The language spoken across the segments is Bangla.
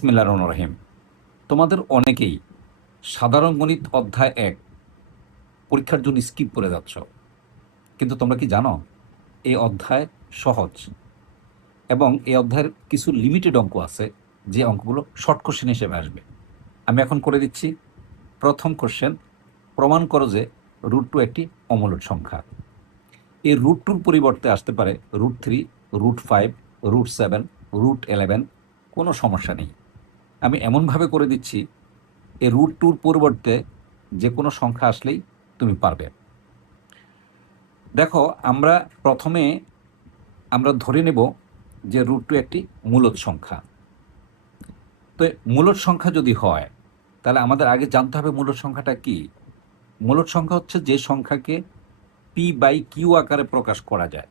বিসমিল্লাহির রহমানির রহিম। তোমাদের অনেকেই সাধারণ গণিত অধ্যায় ১ পরীক্ষার জন্য স্কিপ করে যাচ্ছ। কিন্তু তোমরা কি জানো এই অধ্যায় সহজ এবং এই অধ্যায়ের কিছু লিমিটেড অঙ্ক আছে যে অঙ্কগুলো শর্ট কোশ্চেন হিসেবে আসবে। আমি এখন করে দিচ্ছি। প্রথম কোশ্চেন, প্রমাণ করো যে √2 একটি অমূলদ সংখ্যা। এই √2 পরিবর্তে আসতে পারে √3, √5, √7, √11, কোনো সমস্যা নেই। আমি এমনভাবে করে দিচ্ছি এই √2 পরিবর্তে যে কোনো সংখ্যা আসলেই তুমি পারবে। দেখো, প্রথমে আমরা ধরে নেব যে √2 একটি মূলদ সংখ্যা। তো মূলদ সংখ্যা যদি হয় তাহলে আমাদের আগে জানতে হবে মূলদ সংখ্যাটা কি। মূলদ সংখ্যা হচ্ছে যে সংখ্যাকে p/q আকারে প্রকাশ করা যায়,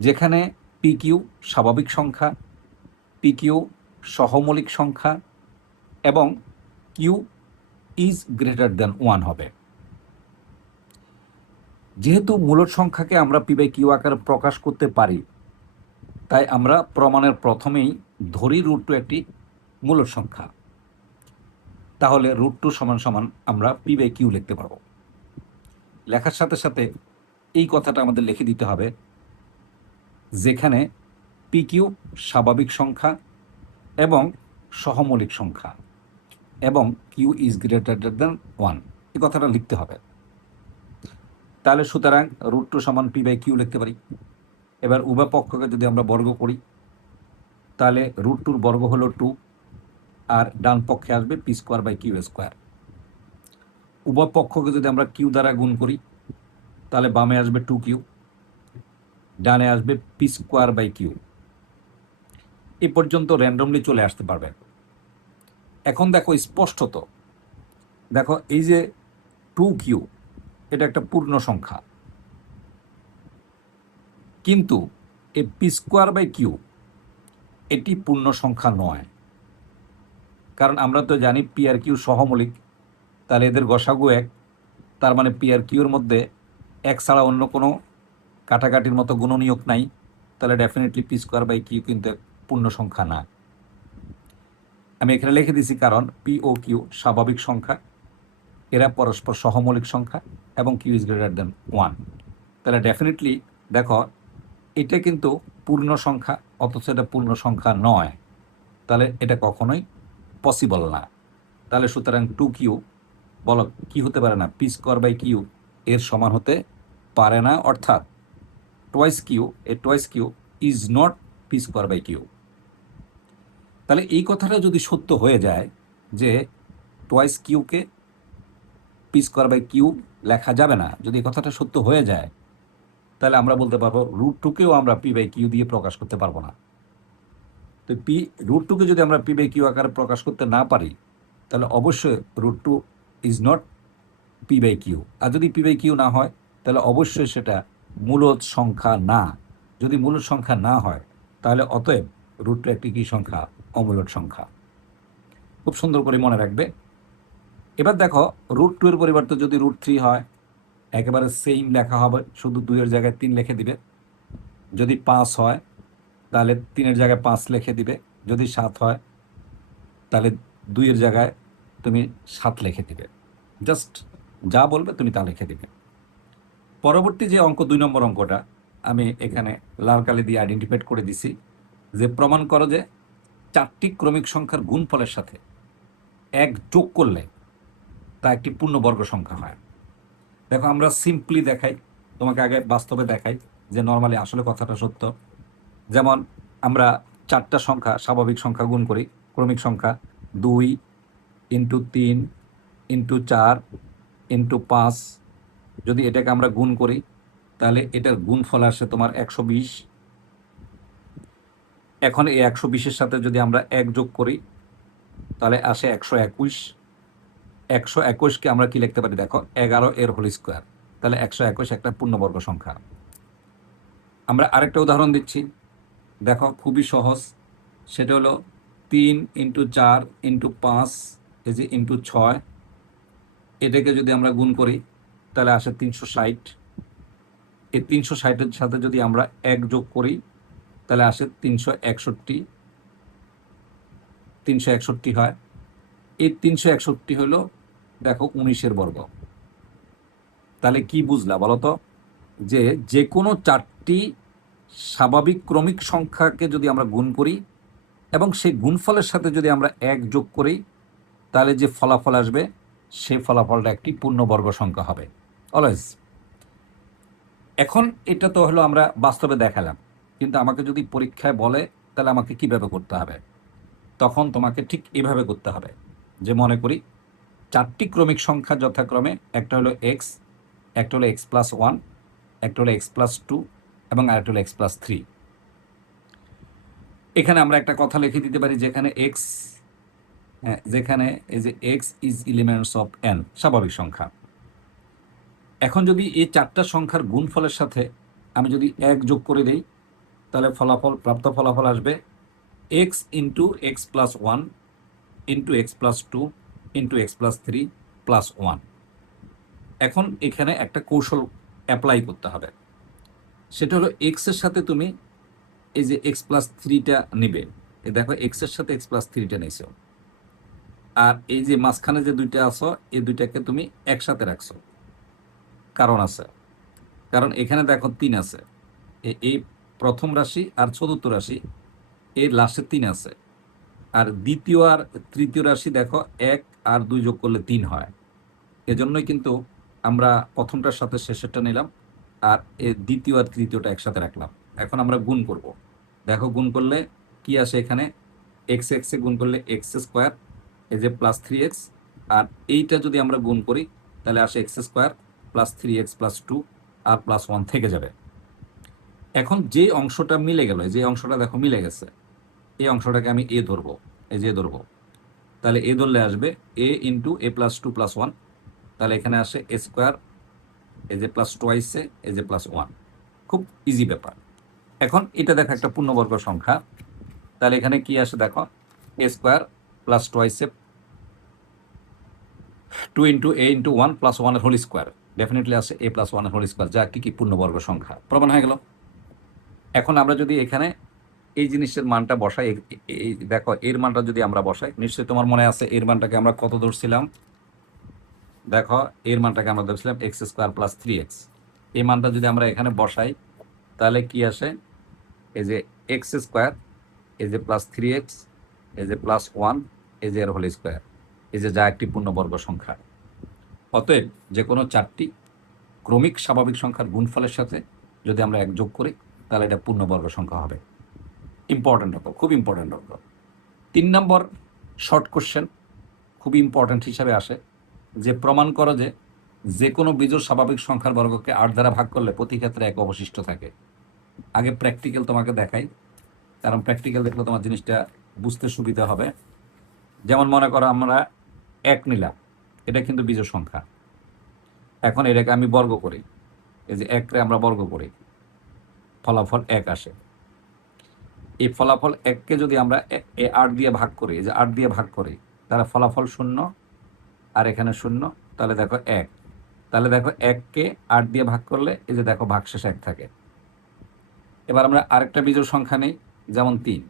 যেখানে pq স্বাভাবিক সংখ্যা, pq সহমৌলিক সংখ্যা এবং q ইজ গ্রেটার দ্যান 1 হবে। যেহেতু মূলদ সংখ্যাকে আমরা p/q আকারে প্রকাশ করতে পারি, তাই আমরা প্রমাণের প্রথমেই ধরি √2 একটি মূলদ সংখ্যা। তাহলে √2 সমান সমান আমরা p/q লিখতে পারব। লেখার সাথে সাথে এই কথাটা আমাদের লিখে দিতে হবে, যেখানে pq স্বাভাবিক সংখ্যা এবং সহমৌলিক সংখ্যা এবং q ইজ গ্রেটার দ্যান 1, এই কথাটা লিখতে হবে। তাহলে সুতরাং √2 সমান p/q লিখতে পারি। এবার উভয় পক্ষকে যদি আমরা বর্গ করি তাহলে √2 বর্গ হলো 2 আর ডান পক্ষে আসবে p²/q²। উভয় পক্ষকে যদি আমরা q দ্বারা গুণ করি তাহলে বামে আসবে 2q, ডানে আসবে p²/q। এ পর্যন্ত র্যান্ডমলি চলে আসতে পারবে। এখন দেখো স্পষ্টত, দেখো এই যে 2q এটা একটা পূর্ণ সংখ্যা, কিন্তু এই p²/q এটি পূর্ণ সংখ্যা নয়। কারণ আমরা তো জানি p আর q সহমৌলিক, তাহলে এদের গসাগু 1, তার মানে p আর q এর মধ্যে 1 ছাড়া অন্য কোনো কাটাকাটির মতো গুণনীয়ক নাই। তাহলে ডেফিনেটলি p²/q কিন্তু পূর্ণ সংখ্যা না। আমি এখানে লিখে দিছি কারণ p ও q স্বাভাবিক সংখ্যা, এরা পরস্পর সহমৌলিক সংখ্যা এবং q ইজ গ্রেটার দ্যান 1। তাহলে ডেফিনেটলি দেখো এটা কিন্তু পূর্ণ সংখ্যা, অথচ এটা পূর্ণ সংখ্যা নয়। তাহলে এটা কখনোই পসিবল না। তাহলে সুতরাং 2q বলো কি হতে পারে না, p²/q এর সমান হতে পারে না। অর্থাৎ q ইজ নট p²/q। তাহলে এই কথাটা যদি সত্য হয়ে যায় যে q কে p²/q লেখা যাবে না, যদি এই কথাটা সত্য হয়ে যায়, তাহলে আমরা বলতে পারবো √2 কেও আমরা p/q দিয়ে প্রকাশ করতে পারবো না। তো √2 কে যদি আমরা p/q আকারে প্রকাশ করতে না পারি, তাহলে অবশ্যই √2 ইজ নট p/q। আর যদি p/q না হয় তাহলে অবশ্যই সেটা মূলদ সংখ্যা না। যদি মূলদ সংখ্যা না হয় তাহলে অতএব √2 একটি কি সংখ্যা? অমূলদ সংখ্যা। খুব সুন্দর করে মনে রাখবে। এবার দেখো √2 এর পরিবর্তে যদি √3 হয়, একেবারে সেম লেখা হবে, শুধু 2 এর জায়গায় 3 লিখে দিবে। যদি 5 হয় তাহলে 3 এর জায়গায় 5 লিখে দিবে। যদি 7 হয় তাহলে 2 এর জায়গায় তুমি 7 লিখে দিবে। জাস্ট যা বলবে তুমি তা লিখে দিবে। পরবর্তী যে অঙ্ক 2 নম্বর অঙ্কটা আমি এখানে লাল কালি দিয়ে আইডেন্টিফাইড করে দিছি, যে প্রমাণ করো যে 4টি ক্রমিক সংখ্যার গুণফলের সাথে 1 যোগ করলে তা একটি পূর্ণবর্গ সংখ্যা হয়। দেখো আমরা সিম্পলি দেখাই, তোমাকে আগে বাস্তবে দেখাই যে নর্মালি আসলে কথাটা সত্য। যেমন আমরা 4টা সংখ্যা স্বাভাবিক সংখ্যা গুণ করি, ক্রমিক সংখ্যা 2 × 3 × 4 × 5। যদি এটাকে আমরা গুণ করি তাহলে এটার গুণফল আসে তোমার 120। এখন এই 120-এর সাথে যদি আমরা 1 যোগ করি তাহলে আসে 121। 121-কে আমরা কি লিখতে পারি? দেখো 11 এর হোল স্কোয়ার, তাহলে 121 একটা পূর্ণবর্গ সংখ্যা। আমরা আরেকটা উদাহরণ দিচ্ছি, দেখো খুবই সহজ। সেটা হলো 3 × 4 × 5 × 6। এটাকে যদি আমরা গুণ করি তাহলে আসে 360। এই 360-এর সাথে যদি আমরা 1 যোগ করি তাহলে আসে 361। 361 হয়। এই 361 হলো দেখো 19-এর বর্গ। তাহলে কি বুঝলা বলো তো, যে কোনো 4টি স্বাভাবিক ক্রমিক সংখ্যাকে যদি আমরা গুণ করি এবং সেই গুণফলের সাথে যদি আমরা 1 যোগ করি, তাহলে যে ফলাফল আসবে সেই ফলাফলটা একটি পূর্ণবর্গ সংখ্যা হবে অলওয়েজ। এখন এটা তো হলো আমরা বাস্তবে দেখালাম, কিন্তু আমাকে যদি পরীক্ষায় বলে তাহলে আমাকে কিভাবে করতে হবে, তখন তোমাকে ঠিক এভাবে করতে হবে। যে মনে করি 4টি ক্রমিক সংখ্যা যথাক্রমে একটা হলো এক্স, একটা হলো x+1, একটা হলো x+2 এবং আরেকটা হলো x+3। এখানে আমরা একটা কথা লিখে দিতে পারি যেখানে এক্স, যেখানে এই যে x is elements of n, স্বাভাবিক সংখ্যা। এখন যদি এই 4টা সংখ্যার গুণফলের সাথে আমি যদি 1 যোগ করে দেই, তাহলে প্রাপ্ত ফলাফল আসবে x into x+1 into x+2 into x+3 +1। এখন এখানে একটা কৌশল অ্যাপ্লাই করতে হবে, সেটা হলো এক্সের সাথে তুমি এই যে x+3টা নিবে। এই দেখো এক্সের সাথে x+3টা নিয়েছো, আর এই যে মাঝখানে যে দুইটা আছো এই দুইটাকে তুমি একসাথে রাখছো। কারণ আছে, কারণ এখানে দেখো 3 আছে, এই প্রথম রাশি আর চতুর্থ রাশি এর লাস্টে 3 আছে, আর দ্বিতীয় আর তৃতীয় রাশি দেখো 1 আর 2 যোগ করলে 3 হয়। এজন্যই কিন্তু আমরা প্রথমটার সাথে শেষেরটা নিলাম আর এর দ্বিতীয় আর তৃতীয়টা একসাথে রাখলাম। এখন আমরা গুণ করব। দেখো গুণ করলে কি আসে, এখানে এক্স এক্সে গুণ করলে x², এই যে +3x, আর এইটা যদি আমরা গুণ করি তাহলে আসে x² +3x+2 আর +1 থেকে যাবে। এখন যে অংশটা মিলে গেল, যে অংশটা দেখো মিলে গেছে, এই অংশটাকে আমি এ ধরবো, এই যে ধরবো, তাহলে এ ধরলে আসবে a ইন্টু a+2 +1, তাহলে এখানে আসে a², এই যে +2 এই যে +1। খুব ইজি ব্যাপার। এখন এটা দেখো একটা পূর্ণবর্গ সংখ্যা, তাহলে এখানে কি আসে দেখো a² +2 2 ইন্টু a ইন্টু 1 +1 এর হোল স্কোয়ার, ডেফিনেটলি আসে a+1 এর হোল স্কোয়ার, যা কি পূর্ণবর্গ সংখ্যা, প্রমাণ হয়ে গেল। এখন আমরা যদি এখানে এই জিনিসের মানটা বসাই, এই দেখো এর মানটা যদি আমরা বসাই, নিশ্চয়ই তোমার মনে আছে এর মানটাকে আমরা কত ধরছিলাম। দেখো এর মানটাকে আমরা ধরছিলাম x² +3x। এই মানটা যদি আমরা এখানে বসাই তাহলে কি আসে, এই যে x², এই যে +3x, এই যে +1, এই যে এর হোল স্কোয়ার, এই যে যা একটি পূর্ণবর্গ সংখ্যা। অতএব যে কোনো 4টি ক্রমিক স্বাভাবিক সংখ্যার গুণফলের সাথে যদি আমরা 1 যোগ করি তাহলে এটা পূর্ণবর্গ সংখ্যা হবে। ইম্পর্টেন্ট অঙ্ক, খুব ইম্পর্টেন্ট অঙ্ক। 3 নম্বর শর্ট কোশ্চেন খুব ইম্পর্টেন্ট হিসাবে আসে, যে প্রমাণ করো যে কোনো বিজোড় স্বাভাবিক সংখ্যার বর্গকে 8 দ্বারা ভাগ করলে প্রতি ক্ষেত্রে 1 অবশিষ্ট থাকে। আগে প্র্যাকটিক্যাল তোমাকে দেখাই, কারণ প্র্যাকটিক্যাল দেখলে তোমার জিনিসটা বুঝতে সুবিধা হবে। যেমন মনে করো আমরা 1 নিলাম, এটা কিন্তু বিজোড় সংখ্যা। এখন এটাকে আমি বর্গ করি, এই যে 1কে আমরা বর্গ করি, ফলাফল 1 আসে। এই ফলাফল 1কে যদি আমরা 8 দিয়ে ভাগ করি, এই যে 8 দিয়ে ভাগ করি, তাহলে ফলাফল 0 আর এখানে 0, তাহলে দেখো 1। তাহলে দেখো 1কে 8 দিয়ে ভাগ করলে এই যে দেখো ভাগশেষ 1 থাকে। এবার আমরা আরেকটা বিজোড় সংখ্যা নেই, যেমন 3।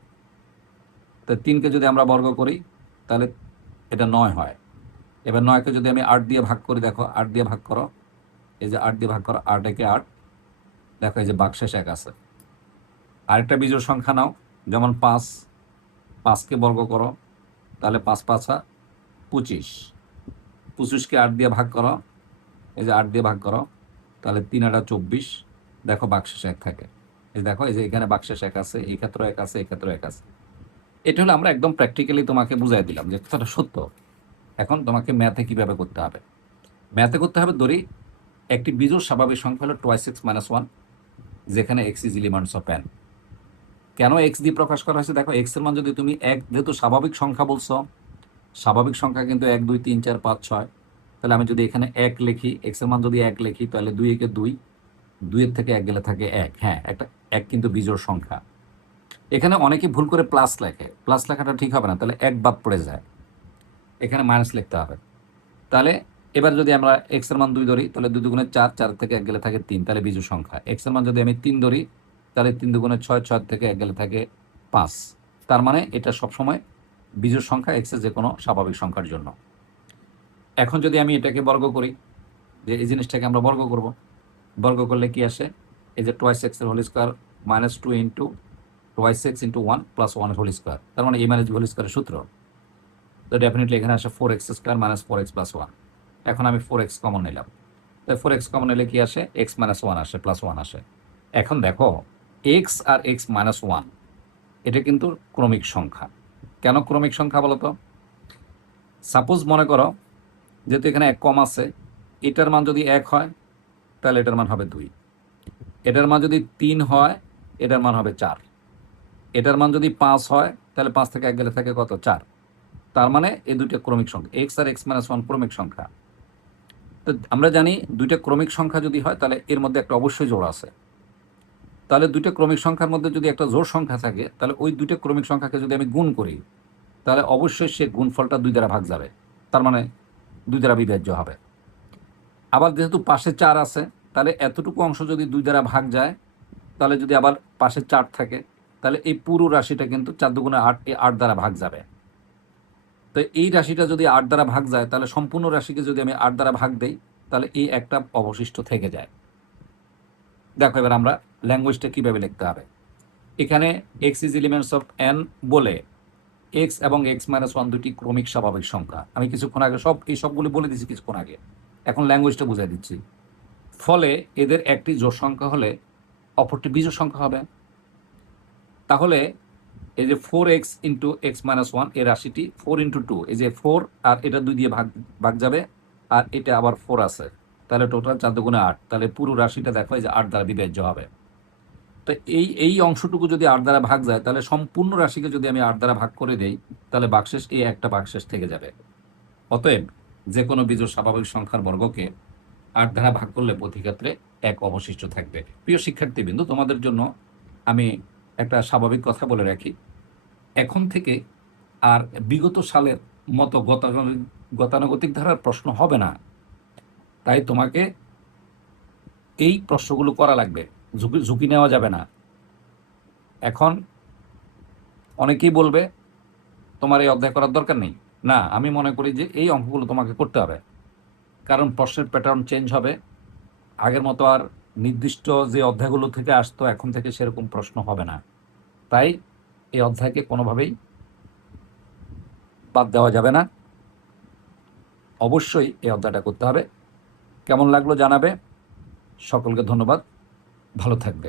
তো 3কে যদি আমরা বর্গ করি তাহলে এটা 9 হয়। এবার 9কে যদি আমি 8 দিয়ে ভাগ করি, দেখো 8 দিয়ে ভাগ করো, এই যে 8 দিয়ে ভাগ করো, 8 একে 8, দেখো এই যে ভাগশেষ 1 আছে। আরেকটা বিজোড় সংখ্যা নাও, যেমন 5। 5কে বর্গ করো, তাহলে 5 5 25। 25কে 8 দিয়ে ভাগ করো, এই যে 8 দিয়ে ভাগ করো, তাহলে 3 8 24, দেখো ভাগশেষ 1 থাকে। এই দেখো এই যে এখানে ভাগশেষ 1 আছে, এই ক্ষেত্রে 1 আছে, এই ক্ষেত্রে 1 আছে। এটা হলো আমরা একদম প্র্যাকটিক্যালি তোমাকে বুঝাই দিলাম যে কথাটা সত্য। এখন তোমাকে ম্যাথে কিভাবে করতে হবে, ম্যাথে করতে হবে ধরি একটি বিজোড় স্বাভাবিক সংখ্যা হলো 2x - 1, যেখানে x is elements of n। কেন x দিয়ে প্রকাশ করা হয়েছে, দেখো x এর মান যদি তুমি 1, যেহেতু স্বাভাবিক সংখ্যা বলছো, স্বাভাবিক সংখ্যা কিন্তু 1 2 3 4 5 6, তাহলে আমি যদি এখানে 1 লিখি, x এর মান যদি 1 লিখি, তাহলে 2 একে 2, 2 এর থেকে 1 গেলে থাকে 1। হ্যাঁ, একটা 1 কিন্তু বিজোড় সংখ্যা। এখানে অনেকে ভুল করে প্লাস লেখে, প্লাস লেখাটা ঠিক হবে না, তাহলে 1 বাদ পড়ে যায়, এখানে মাইনাস লিখতে হবে। তাহলে এবার যদি আমরা x এর মান 2 ধরি, তাহলে 2 দুগুণে 4, 4 থেকে 1 গেলে থাকে 3, তাহলে বিজোড় সংখ্যা। x এর মান যদি আমি 3 ধরি, তাহলে 3 দুগুণে 6, 6 থেকে 1 গেলে থাকে 5। তার মানে এটা সবসময় বিজোড় সংখ্যা এক্সের যে কোনো স্বাভাবিক সংখ্যার জন্য। এখন যদি আমি এটাকে বর্গ করি, যে এই জিনিসটাকে আমরা বর্গ করব, বর্গ করলে কি আসে, এই যে টোয়াইস এক্সের whole square minus 2 into twice x into 1 plus 1 whole square, তার মানে এ মাইনাস বি হোল স্কোয়ারের সূত্র। তো ডেফিনেটলি এখানে আসে 4x square minus 4x plus 1। এখন আমি 4x কমন নিলাম, তাই 4x কমন নিলে কি আসে, x মাইনাস 1 আসে, প্লাস 1 আসে। এখন দেখো x আর x মাইনাস 1 এটা কিন্তু ক্রমিক সংখ্যা। কেন ক্রমিক সংখ্যা বলো তো? সাপোজ মনে করো যেহেতু এখানে 1 কম আছে, এটার মান যদি 1 হয় তাহলে এটার মান হবে 2, এটার মান যদি 3 হয় এটার মান হবে 4, এটার মান যদি 5 হয় তাহলে 5 থেকে 1 গেলে থাকে কত, 4। তার মানে এই দুইটা ক্রমিক সংখ্যা, এক্স আর এক্স মাইনাস 1 ক্রমিক সংখ্যা। তো আমরা জানি দুইটা ক্রমিক সংখ্যা যদি হয় তাহলে এর মধ্যে একটা অবশ্যই জোড় আছে। তাহলে দুইটা ক্রমিক সংখ্যার মধ্যে যদি একটা জোড় সংখ্যা থাকে, তাহলে ওই দুইটা ক্রমিক সংখ্যাকে যদি আমি গুণ করি তাহলে অবশ্যই সে গুণফলটা 2 দ্বারা ভাগ যাবে, তার মানে 2 দ্বারা বিভাজ্য হবে। আবার যেহেতু পাশে 4 আছে, তাহলে এতটুকু অংশ যদি 2 দ্বারা ভাগ যায়, তাহলে যদি আবার পাশে 4 থাকে, তাহলে এই পুরো রাশিটা কিন্তু 4 দুগুণে 8, এই 8 দ্বারা ভাগ যাবে। তো এই রাশিটা যদি 8 দ্বারা ভাগ যায়, তাহলে সম্পূর্ণ রাশিকে যদি আমি 8 দ্বারা ভাগ দেই, তাহলে এই একটা অবশিষ্ট থেকে যায়। দেখো এবার আমরা ল্যাঙ্গুয়েজটা কীভাবে লিখতে হবে। এখানে x is elements of N বলে এক্স এবং এক্স মাইনাস 1 দুটি ক্রমিক স্বাভাবিক সংখ্যা। আমি কিছুক্ষণ আগে এই সবগুলি বলে দিচ্ছি কিছুক্ষণ আগে, এখন ল্যাঙ্গুয়েজটা বুঝাই দিচ্ছি। ফলে এদের একটি জোড় সংখ্যা হলে অপরটি বিজোড় সংখ্যা হবে। তাহলে এই যে 4x ইন্টু এক্স মাইনাস 1 এই রাশিটি 4 ইন্টু 2, এই যে 4 আর এটা 2 দিয়ে ভাগ যাবে, আর এটা আবার 4 আছে, তাহলে টোটাল 4 দুগুণে 8, তাহলে পুরো রাশিটা দেখো এই যে 8 দ্বারা বিভাজ্য হবে। তো এই অংশটুকু যদি 8 দ্বারা ভাগ যায়, তাহলে সম্পূর্ণ রাশিকে যদি আমি 8 দ্বারা ভাগ করে দেই, তাহলে ভাগশেষ এই একটা ভাগশেষ থেকে যাবে। অতএব যে কোনো বিজোড় স্বাভাবিক সংখ্যার বর্গকে 8 দ্বারা ভাগ করলে প্রতি ক্ষেত্রে 1 অবশিষ্ট থাকবে। প্রিয় শিক্ষার্থীবৃন্দ, তোমাদের জন্য আমি একটা স্বাভাবিক কথা বলে রাখি, এখন থেকে আর বিগত সালের মতো গতানুগতিক ধারার প্রশ্ন হবে না। তাই তোমাকে এই প্রশ্নগুলো করা লাগবে, ঝুঁকি নেওয়া যাবে না। এখন অনেকেই বলবে তোমার এই অধ্যায় করার দরকার নেই। না, আমি মনে করি যে এই অঙ্কগুলো তোমাকে করতে হবে, কারণ প্রশ্নের প্যাটার্ন চেঞ্জ হবে। আগের মতো আর নির্দিষ্ট যে অধ্যায়গুলো থেকে আসতো এখন থেকে সেরকম প্রশ্ন হবে না। তাই এই অধ্যায়কে কোনোভাবেই বাদ দেওয়া যাবে না, অবশ্যই এই অধ্যায়টা করতে হবে। কেমন লাগলো জানাবে। সকলকে ধন্যবাদ, ভালো থাকবে।